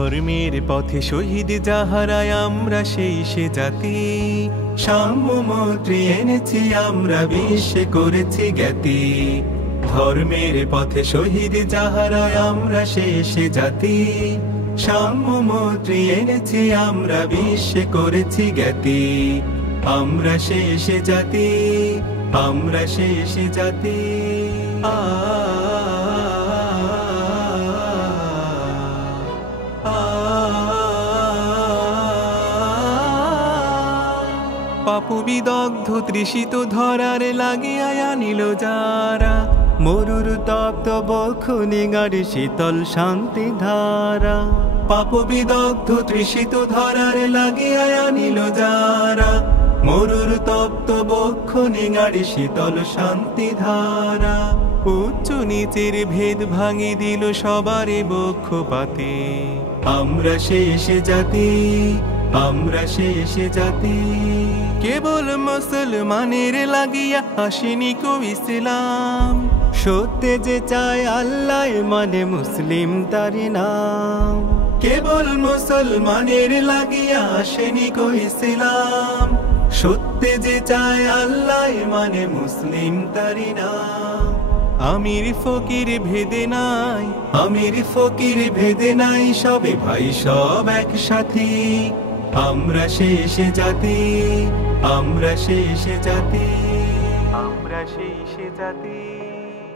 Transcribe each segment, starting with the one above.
ধর্মের পথে শহীদ যাহারায় আমরা সেই সে জাতি। সাম্য মৈত্রী এনেছি আমরা, বিশ্বে করেছি জ্ঞাতি। ধর্মের পথে শহীদ যাহারায় আমরা সেই সে জাতি। সাম্য মৈত্রী এনেছি আমরা, বিশ্বে করেছি জ্ঞাতি। আমরা শেষ জাতি, আমরা শেষ জাতি। পাপবিদগ্ধ তৃষিত ধরার লাগিয়া আনিল যারা, মরুর তপ্ত বক্ষ নিগাড়ে শীতল শান্তি ধারা। পাপবিদগ্ধ তৃষিত ধরার লাগিয়া আনিল যারা, মরুর তপ্ত বক্ষ নিগাড়ে শীতল শান্তি ধারা। উচ্চ নিচের ভেদ ভাঙি দিল সবারে বক্ষপাতে। আমরা শেষ জাতি, আমরা শেষ জাতি। কেবল মুসলমানের লাগিয়া আসেনি কো ইসলাম, সত্যে যে চায় আল্লাহ মানে মুসলিম তারি নাম। কেবল মুসলমানের লাগিয়া আসেনি কো ইসলাম, সত্যে যে চায় আল্লাহ মানে মুসলিম তারি নাম। আমির ফকির ভেদে নাই, আমির ফকির ভেদে নাই, সবে ভাই সব একসাথে। আমরা শেষ জাতি, আমরা শেষ জাতি, আমরা শেষ জাতি।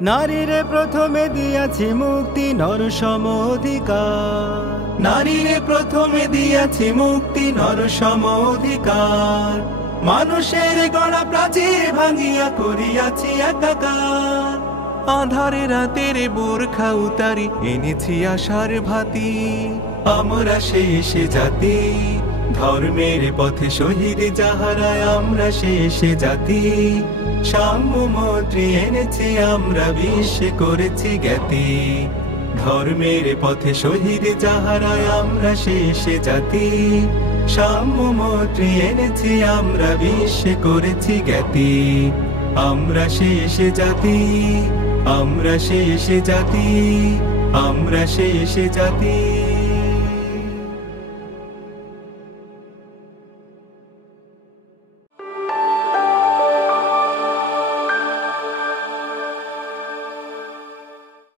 নারীর প্রথমে দিয়াছি মুক্তি নর সম অধিকার, নারীর প্রথমে দিয়াছি মুক্তি নর সম অধিকার। মানুষের গড়া প্রাচীর ভাঙিয়া করিয়াছি একাকার। আধারে রাতের বোরখা উতারি এনেছি আশার ভাতি। আমরা শেষ জাতি, ধর্মের পথে শহীদ যাহারায় আমরা শেষ জাতি। সাম্য মৈত্রী এনেছি আমরা, বিশ্বে করেছি জ্ঞাতি। ধর্মের পথে শহীদ যাহারায় আমরা শেষ জাতি। সাম্য মৈত্রী এনেছি আমরা, বিশ্বে করেছি জ্ঞাতি। আমরা শেষ জাতি, আমরা শেষ জাতি, আমরা শেষ জাতি।